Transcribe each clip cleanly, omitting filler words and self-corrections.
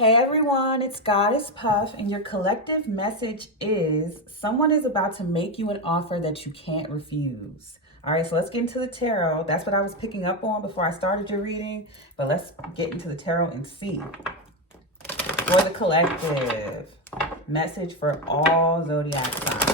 Hey everyone, it's Goddess Puff, and your collective message is someone is about to make you an offer that you can't refuse. All right, so let's get into the tarot. That's what I was picking up on before I started your reading, but let's get into the tarot and see. For the collective, message for all zodiac signs.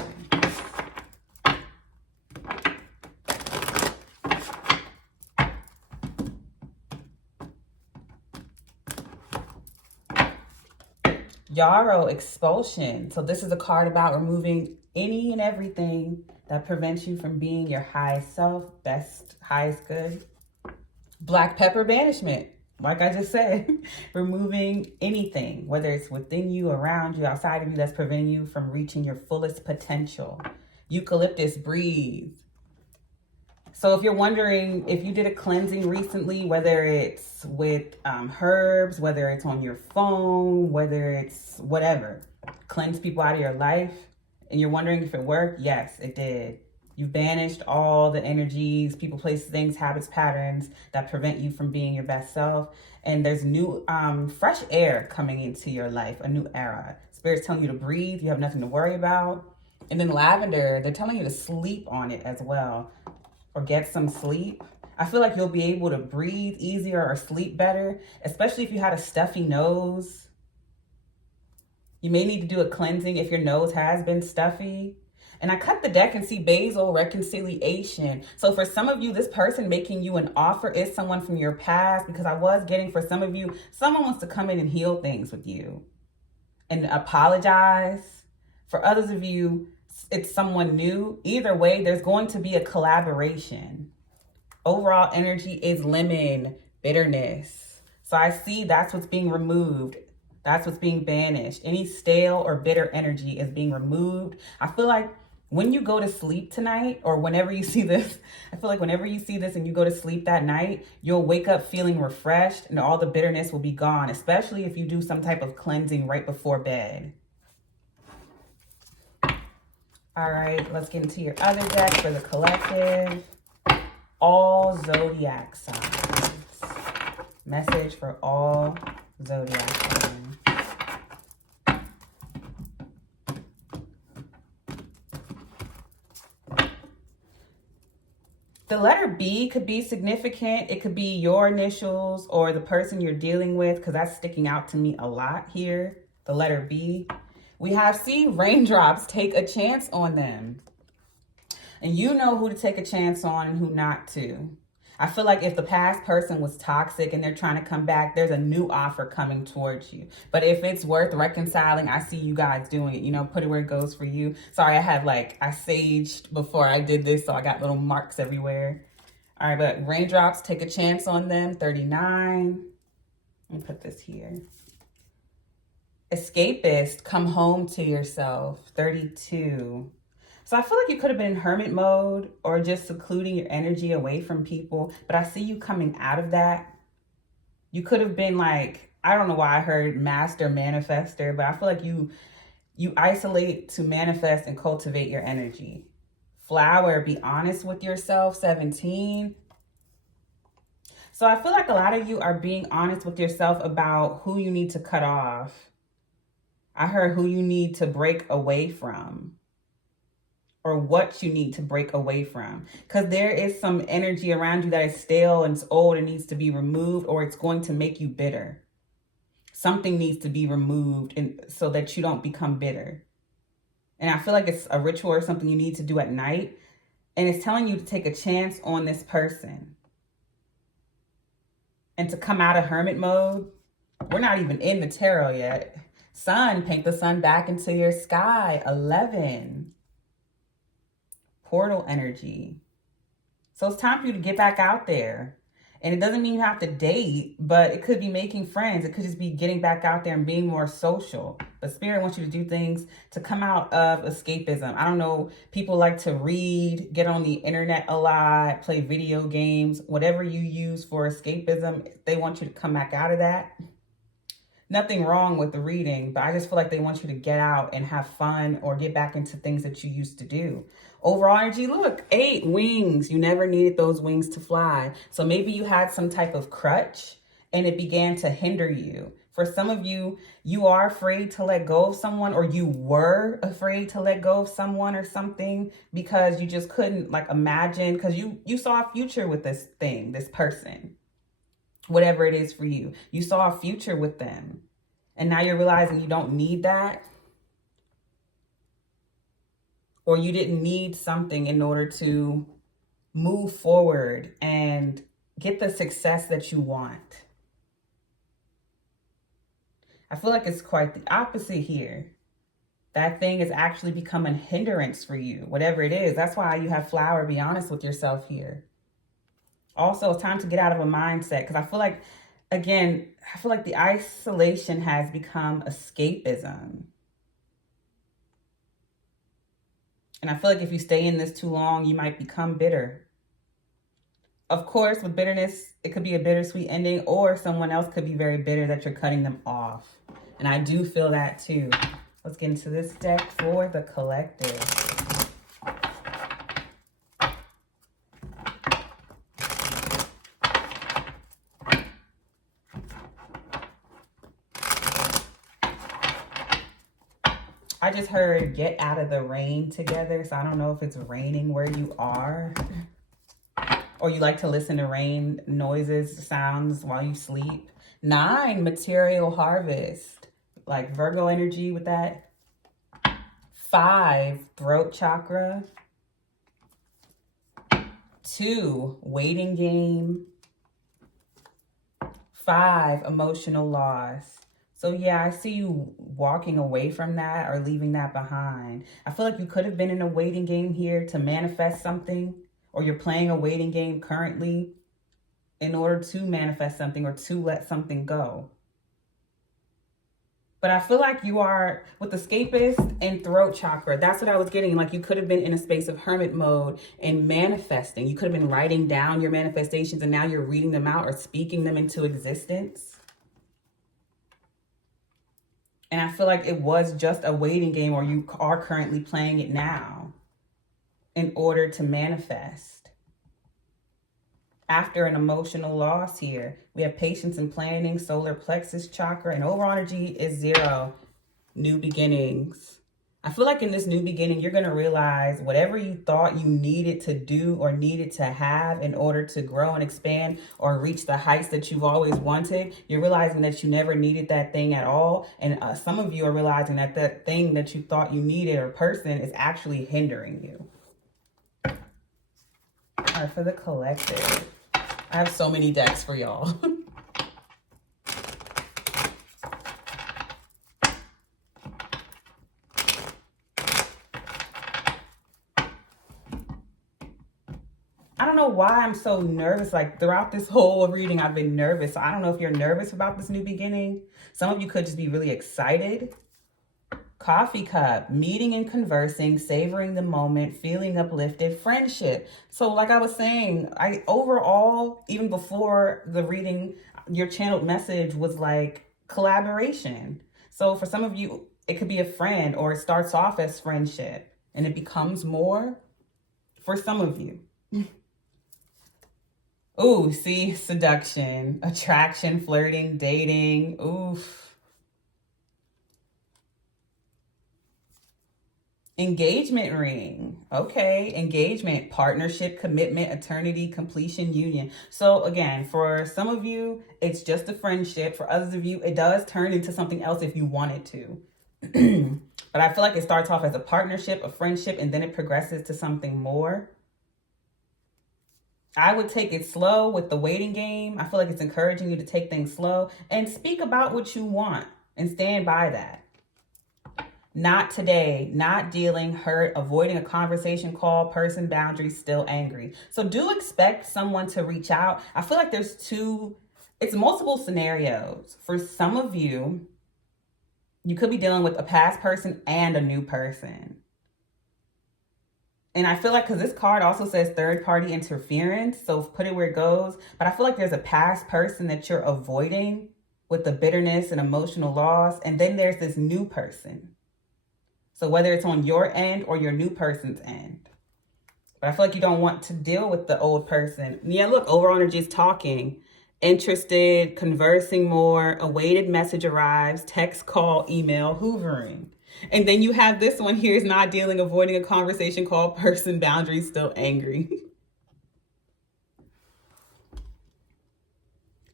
Yarrow, expulsion. So this is a card about removing any and everything that prevents you from being your highest self, best, highest good. Black pepper, banishment. Like I just said, removing anything, whether it's within you, around you, outside of you, that's preventing you from reaching your fullest potential. Eucalyptus, breathe. So if you're wondering if you did a cleansing recently, whether it's with herbs, whether it's on your phone, whether it's whatever, cleanse people out of your life, and you're wondering if it worked, yes, it did. You banished all the energies, people, places, things, habits, patterns that prevent you from being your best self. And there's new, fresh air coming into your life, a new era. Spirit's telling you to breathe. You have nothing to worry about. And then lavender, they're telling you to sleep on it as well, or get some sleep. I feel like you'll be able to breathe easier or sleep better, especially if you had a stuffy nose. You may need to do a cleansing if your nose has been stuffy. And I cut the deck and see basil, reconciliation. So for some of you, this person making you an offer is someone from your past, because I was getting, for some of you, someone wants to come in and heal things with you and apologize. For others of you, it's someone new. Either way, there's going to be a collaboration. Overall energy is lemon, bitterness. So I see that's what's being removed. That's what's being banished. Any stale or bitter energy is being removed. I feel like when you go to sleep tonight, or whenever you see this, I feel like whenever you see this and you go to sleep that night, you'll wake up feeling refreshed and all the bitterness will be gone, especially if you do some type of cleansing right before bed. All right, let's get into your other deck for the collective. All zodiac signs. Message for all zodiac signs. The letter B could be significant. It could be your initials or the person you're dealing with, because that's sticking out to me a lot here. The letter B. We have C, raindrops, take a chance on them. And you know who to take a chance on and who not to. I feel like if the past person was toxic and they're trying to come back, there's a new offer coming towards you. But if it's worth reconciling, I see you guys doing it. You know, put it where it goes for you. Sorry, I saged before I did this, so I got little marks everywhere. All right, but raindrops, take a chance on them, 39. Let me put this here. Escapist, come home to yourself, 32. So I feel like you could have been in hermit mode or just secluding your energy away from people, but I see you coming out of that. You could have been like, I don't know why I heard master manifester, but I feel like you isolate to manifest and cultivate your energy. Flower, be honest with yourself, 17. So I feel like a lot of you are being honest with yourself about who you need to cut off. I heard who you need to break away from, or what you need to break away from. Because there is some energy around you that is stale and it's old and needs to be removed, or it's going to make you bitter. Something needs to be removed so that you don't become bitter. And I feel like it's a ritual or something you need to do at night. And it's telling you to take a chance on this person. And to come out of hermit mode. We're not even in the tarot yet. Sun, paint the sun back into your sky, 11. Portal energy. So it's time for you to get back out there. And it doesn't mean you have to date, but it could be making friends. It could just be getting back out there and being more social. But Spirit wants you to do things to come out of escapism. I don't know, people like to read, get on the internet a lot, play video games, whatever you use for escapism, they want you to come back out of that. Nothing wrong with the reading, but I just feel like they want you to get out and have fun or get back into things that you used to do. Overall energy, look, 8 wings. You never needed those wings to fly. So maybe you had some type of crutch and it began to hinder you For some of you, you are afraid to let go of someone, or you were afraid to let go of someone or something because you just couldn't like imagine, because you saw a future with this thing, this person, whatever it is for you. You saw a future with them. And now you're realizing you don't need that. Or you didn't need something in order to move forward and get the success that you want. I feel like it's quite the opposite here. That thing is actually become a hindrance for you, whatever it is. That's why you have flower. Be honest with yourself here. Also, it's time to get out of a mindset, because I feel like, again, I feel like the isolation has become escapism. And I feel like if you stay in this too long, you might become bitter. Of course, with bitterness, it could be a bittersweet ending, or someone else could be very bitter that you're cutting them off. And I do feel that too. Let's get into this deck for the collective. I just heard get out of the rain together. So I don't know if it's raining where you are, or you like to listen to rain noises, sounds while you sleep. 9, material harvest, like Virgo energy with that. 5, throat chakra. 2, waiting game. 5, emotional loss. So yeah, I see you walking away from that or leaving that behind. I feel like you could have been in a waiting game here to manifest something, or you're playing a waiting game currently in order to manifest something or to let something go. But I feel like you are with escapist and throat chakra. That's what I was getting. Like you could have been in a space of hermit mode and manifesting. You could have been writing down your manifestations, and now you're reading them out or speaking them into existence. And I feel like it was just a waiting game, or you are currently playing it now in order to manifest. After an emotional loss here, we have patience and planning, solar plexus chakra, and overall energy is 0, new beginnings. I feel like in this new beginning, you're going to realize whatever you thought you needed to do or needed to have in order to grow and expand or reach the heights that you've always wanted, you're realizing that you never needed that thing at all. And some of you are realizing that that thing that you thought you needed or person is actually hindering you. All right, for the collective, I have so many decks for y'all. I don't know why I'm so nervous. Like throughout this whole reading, I've been nervous. I don't know if you're nervous about this new beginning. Some of you could just be really excited. Coffee cup, meeting and conversing, savoring the moment, feeling uplifted, friendship. So like I was saying, overall, even before the reading, your channeled message was like collaboration. So for some of you, it could be a friend, or it starts off as friendship and it becomes more for some of you. Ooh, see, seduction, attraction, flirting, dating. Oof. Engagement ring. Okay, engagement, partnership, commitment, eternity, completion, union. So again, for some of you, it's just a friendship. For others of you, it does turn into something else if you want it to. But I feel like it starts off as a partnership, a friendship, and then it progresses to something more. I would take it slow with the waiting game. I feel like it's encouraging you to take things slow and speak about what you want and stand by that. Not today, not dealing, hurt, avoiding a conversation, call, person, boundaries, still angry. So do expect someone to reach out. I feel like it's multiple scenarios. For some of you, you could be dealing with a past person and a new person. And I feel like, because this card also says third-party interference, so put it where it goes. But I feel like there's a past person that you're avoiding with the bitterness and emotional loss. And then there's this new person. So whether it's on your end or your new person's end. But I feel like you don't want to deal with the old person. Yeah, look, overall energy is talking. interested, conversing more, awaited message arrives, text, call, email, hoovering. And then you have this one here is not dealing, avoiding a conversation, call, person, boundaries, still angry.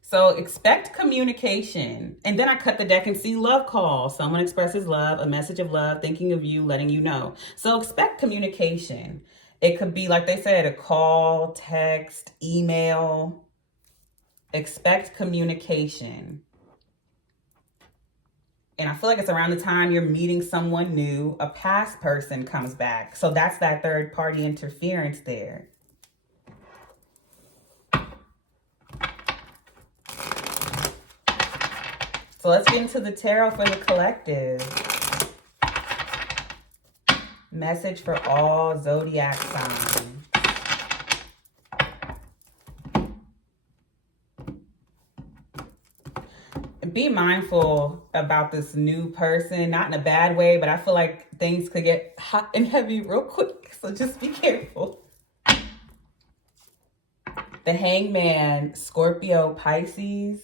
So expect communication. And then I cut the deck and see love call. Someone expresses love, a message of love, thinking of you, letting you know. So expect communication. It could be, like they said, a call, text, email. Expect communication. And I feel like it's around the time you're meeting someone new, a past person comes back. So that's that third party interference there. So let's get into the tarot for the collective. Message for all zodiac signs. Be mindful about this new person, not in a bad way, but I feel like things could get hot and heavy real quick. So just be careful. The Hangman, Scorpio, Pisces.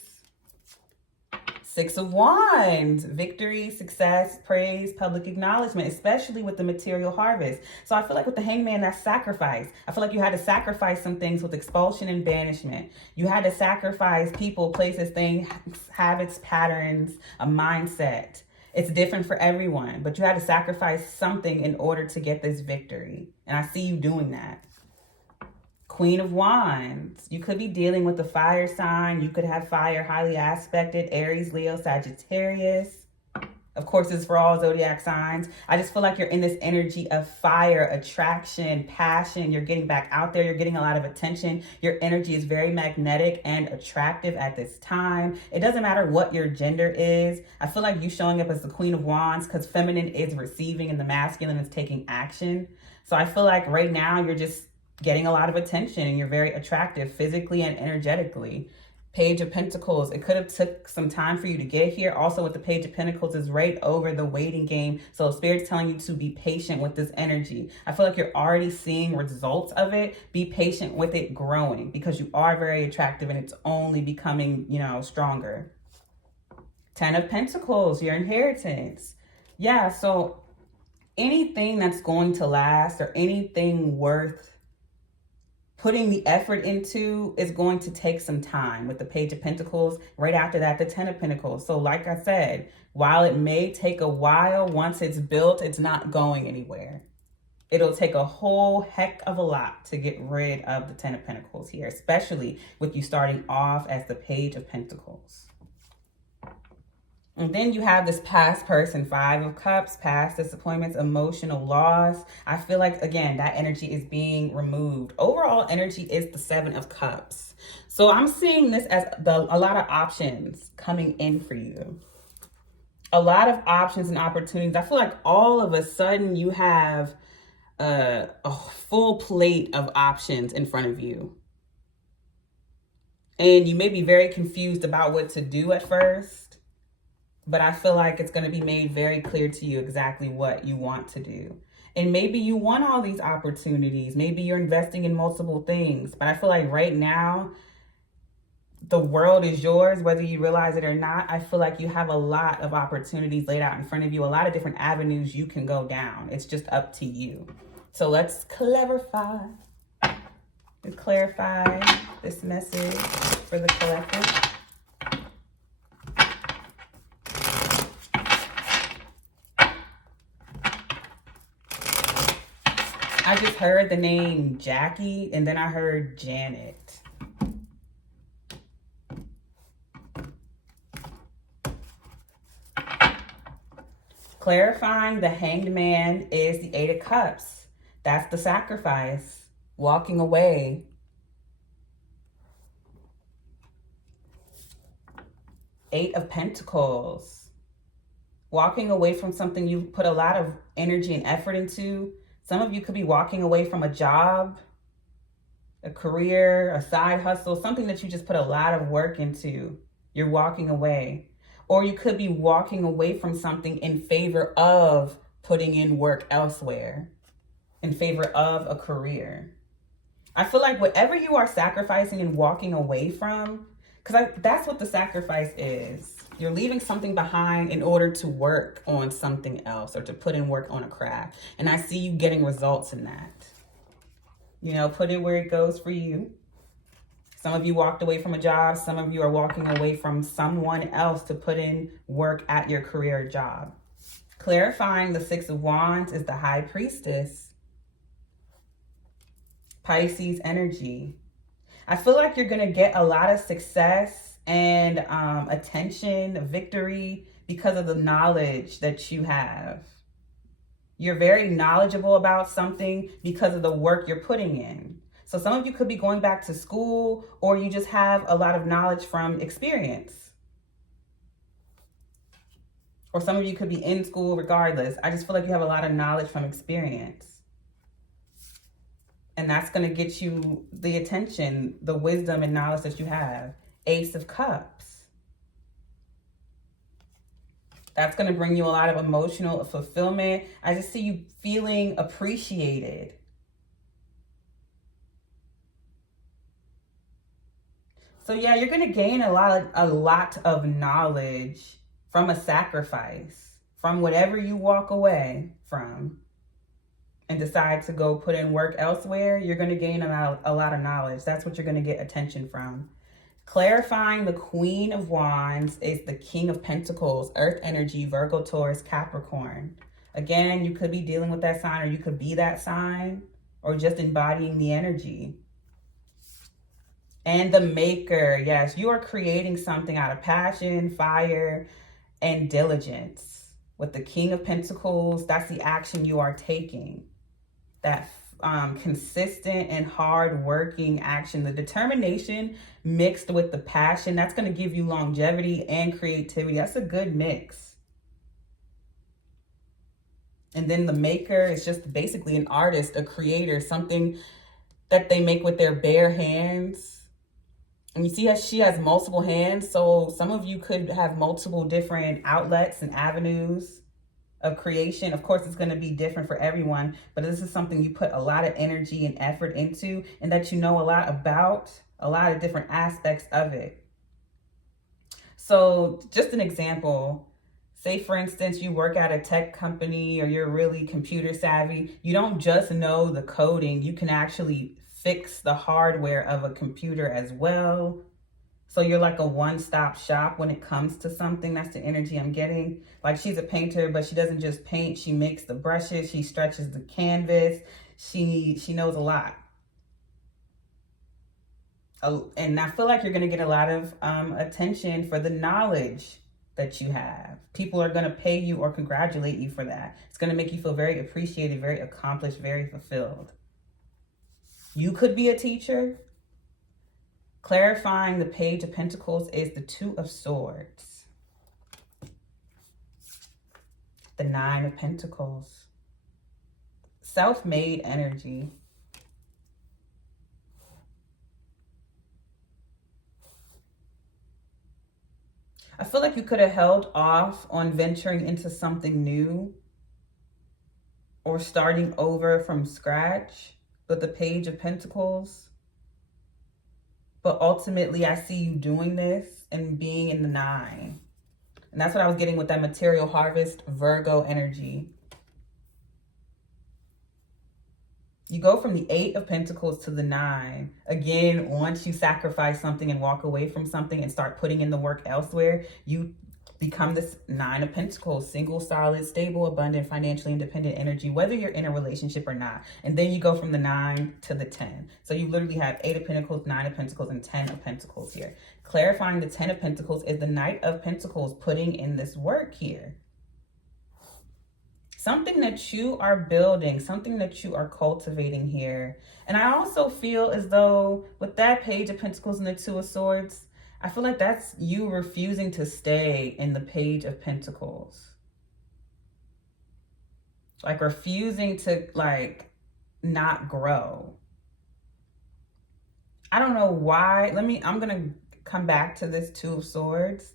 Six of Wands, victory, success, praise, public acknowledgement, especially with the material harvest. So I feel like with the Hangman, that's sacrifice. I feel like you had to sacrifice some things with expulsion and banishment. You had to sacrifice people, places, things, habits, patterns, a mindset. It's different for everyone, but you had to sacrifice something in order to get this victory. And I see you doing that. Queen of Wands. You could be dealing with a fire sign. You could have fire highly aspected, Aries, Leo, Sagittarius. Of course, it's for all zodiac signs. I just feel like you're in this energy of fire, attraction, passion. You're getting back out there. You're getting a lot of attention. Your energy is very magnetic and attractive at this time. It doesn't matter what your gender is. I feel like you showing up as the Queen of Wands because feminine is receiving and the masculine is taking action. So I feel like right now you're just getting a lot of attention and you're very attractive physically and energetically. Page of Pentacles, it could have took some time for you to get here. Also with the Page of Pentacles is right over the waiting game. So Spirit's telling you to be patient with this energy. I feel like you're already seeing results of it. Be patient with it growing because you are very attractive and it's only becoming, stronger. 10 of Pentacles, your inheritance. Yeah, so anything that's going to last or anything worth putting the effort into is going to take some time with the Page of Pentacles. Right after that, the 10 of Pentacles. So like I said, while it may take a while, once it's built, it's not going anywhere. It'll take a whole heck of a lot to get rid of the 10 of Pentacles here, especially with you starting off as the Page of Pentacles. And then you have this past person, 5 of Cups, past disappointments, emotional loss. I feel like, again, that energy is being removed. Overall energy is the 7 of Cups. So I'm seeing this as a lot of options coming in for you. A lot of options and opportunities. I feel like all of a sudden you have a full plate of options in front of you. And you may be very confused about what to do at first. But I feel like it's going to be made very clear to you exactly what you want to do. And maybe you want all these opportunities. Maybe you're investing in multiple things. But I feel like right now, the world is yours, whether you realize it or not. I feel like you have a lot of opportunities laid out in front of you. A lot of different avenues you can go down. It's just up to you. So let's clarify this message for the collective. I just heard the name Jackie, and then I heard Janet. Clarifying the Hanged Man is the 8 of Cups. That's the sacrifice, walking away. Eight of Pentacles. Walking away from something you put a lot of energy and effort into. Some of you could be walking away from a job, a career, a side hustle, something that you just put a lot of work into. You're walking away. Or you could be walking away from something in favor of putting in work elsewhere, in favor of a career. I feel like whatever you are sacrificing and walking away from, Because that's what the sacrifice is. You're leaving something behind in order to work on something else or to put in work on a craft. And I see you getting results in that. You know, put it where it goes for you. Some of you walked away from a job. Some of you are walking away from someone else to put in work at your career job. Clarifying the Six of Wands is the High Priestess. Pisces energy. I feel like you're going to get a lot of success and attention, victory, because of the knowledge that you have. You're very knowledgeable about something because of the work you're putting in. So some of you could be going back to school, or you just have a lot of knowledge from experience. Or some of you could be in school regardless. I just feel like you have a lot of knowledge from experience. And that's going to get you the attention, the wisdom and knowledge that you have. Ace of Cups. That's going to bring you a lot of emotional fulfillment. I just see you feeling appreciated. So yeah, you're going to gain a lot of knowledge from a sacrifice, from whatever you walk away from and decide to go put in work elsewhere. You're going to gain a lot of knowledge. That's what you're going to get attention from. Clarifying the Queen of Wands is the King of Pentacles, Earth energy, Virgo, Taurus, Capricorn. Again, you could be dealing with that sign, or you could be that sign, or just embodying the energy. And the Maker. Yes, you are creating something out of passion, fire, and diligence. With the King of Pentacles, that's the action you are taking. That consistent and hard-working action. The determination mixed with the passion, that's going to give you longevity and creativity. That's a good mix. And then the Maker is just basically an artist, a creator, something that they make with their bare hands. And you see how she has multiple hands. So some of you could have multiple different outlets and avenues of creation. Of course, it's going to be different for everyone, but this is something you put a lot of energy and effort into, and that you know a lot about, a lot of different aspects of it. So just an example, say for instance, you work at a tech company or you're really computer savvy. You don't just know the coding, you can actually fix the hardware of a computer as well. So you're like a one-stop shop when it comes to something. That's the energy I'm getting. Like she's a painter, but she doesn't just paint. She makes the brushes. She stretches the canvas. She knows a lot. And I feel like you're going to get a lot of attention for the knowledge that you have. People are going to pay you or congratulate you for that. It's going to make you feel very appreciated, very accomplished, very fulfilled. You could be a teacher. Clarifying the Page of Pentacles is the Two of Swords. The Nine of Pentacles. Self-made energy. I feel like you could have held off on venturing into something new or starting over from scratch with the Page of Pentacles. But ultimately, I see you doing this and being in the 9. And that's what I was getting with that material harvest Virgo energy. You go from the 8 of Pentacles to the 9. Again, once you sacrifice something and walk away from something and start putting in the work elsewhere, you become this 9 of Pentacles, single, solid, stable, abundant, financially independent energy, whether you're in a relationship or not. And then you go from the 9 to the 10. So you literally have 8 of Pentacles, 9 of Pentacles, and 10 of Pentacles here. Clarifying the 10 of Pentacles is the Knight of Pentacles putting in this work here. Something that you are building, something that you are cultivating here. And I also feel as though with that Page of Pentacles and the Two of Swords, I feel like that's you refusing to stay in the Page of Pentacles. Like refusing to like not grow. I don't know why. I'm going to come back to this Two of Swords.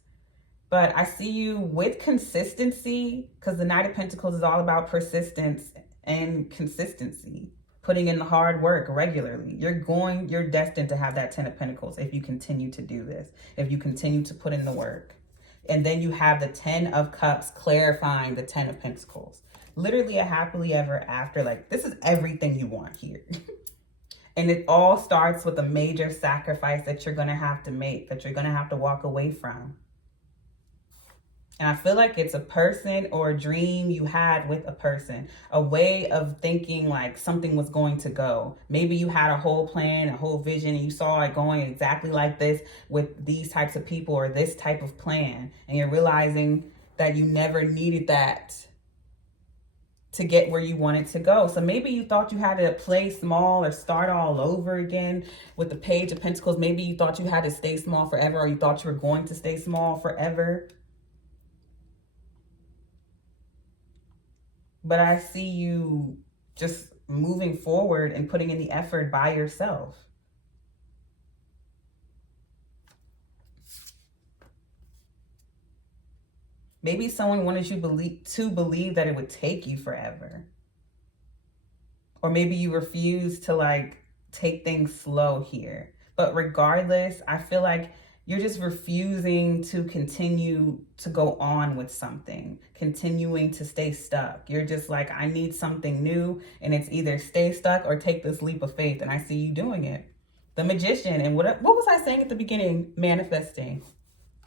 But I see you with consistency, because the Knight of Pentacles is all about persistence and consistency. putting in the hard work regularly. You're destined to have that 10 of Pentacles if you continue to do this, if you continue to put in the work. And then you have the 10 of Cups clarifying the 10 of Pentacles. Literally a happily ever after. Like, this is everything you want here. And it all starts with a major sacrifice that you're going to have to make, that you're going to have to walk away from. And I feel like it's a person or a dream you had with a person, a way of thinking like something was going to go. Maybe you had a whole plan, a whole vision, and you saw it going exactly like this with these types of people or this type of plan. And you're realizing that you never needed that to get where you wanted to go. So maybe you thought you had to play small or start all over again with the Page of Pentacles. Maybe you thought you had to stay small forever, or you thought you were going to stay small forever. But I see you just moving forward and putting in the effort by yourself. Maybe someone wanted you to believe that it would take you forever. Or maybe you refuse to like take things slow here. But regardless, I feel like you're just refusing to continue to go on with something, continuing to stay stuck. You're just like, I need something new, and it's either stay stuck or take this leap of faith, and I see you doing it. The Magician, and what was I saying at the beginning? Manifesting.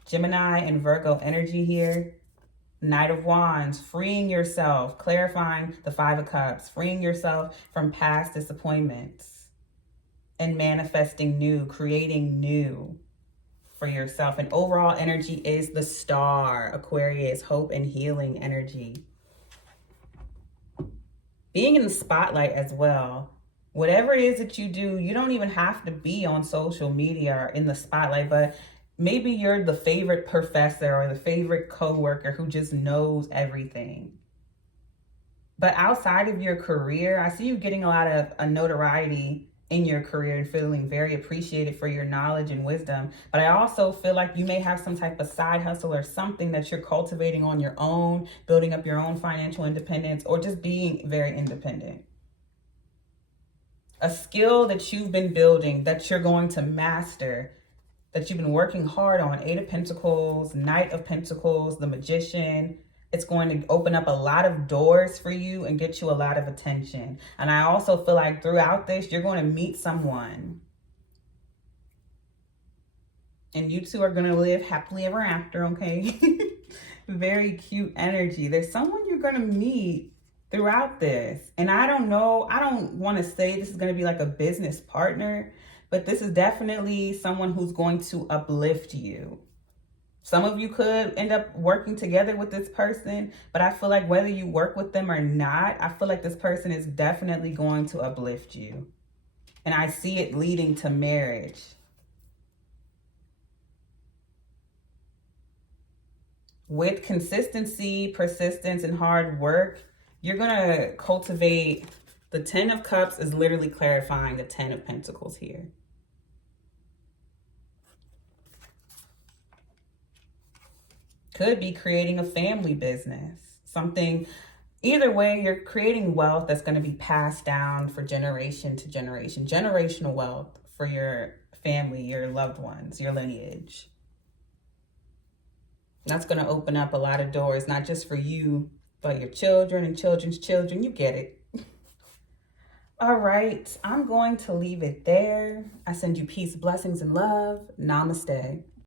Gemini and Virgo energy here. Knight of Wands, freeing yourself, clarifying the Five of Cups, freeing yourself from past disappointments, and manifesting new, creating new for yourself. And overall energy is the Star, Aquarius, hope and healing energy. Being in the spotlight as well. Whatever it is that you do, you don't even have to be on social media or in the spotlight, but maybe you're the favorite professor or the favorite coworker who just knows everything. But outside of your career, I see you getting a lot of notoriety in your career and feeling very appreciated for your knowledge and wisdom. But I also feel like you may have some type of side hustle or something that you're cultivating on your own, building up your own financial independence, or just being very independent. A skill that you've been building that you're going to master, that you've been working hard on. Eight of Pentacles, Knight of Pentacles, the Magician. It's going to open up a lot of doors for you and get you a lot of attention. And I also feel like throughout this, you're going to meet someone. And you two are going to live happily ever after, okay? Very cute energy. There's someone you're going to meet throughout this. And I don't know, I don't want to say this is going to be like a business partner, but this is definitely someone who's going to uplift you. Some of you could end up working together with this person, but I feel like whether you work with them or not, I feel like this person is definitely going to uplift you. And I see it leading to marriage. With consistency, persistence, and hard work, you're going to cultivate. The 10 of Cups is literally clarifying the 10 of Pentacles here. Could be creating a family business. Something, either way, you're creating wealth that's going to be passed down for generation to generation. Generational wealth for your family, your loved ones, your lineage. That's going to open up a lot of doors, not just for you, but your children and children's children. You get it. All right, I'm going to leave it there. I send you peace, blessings, and love. Namaste.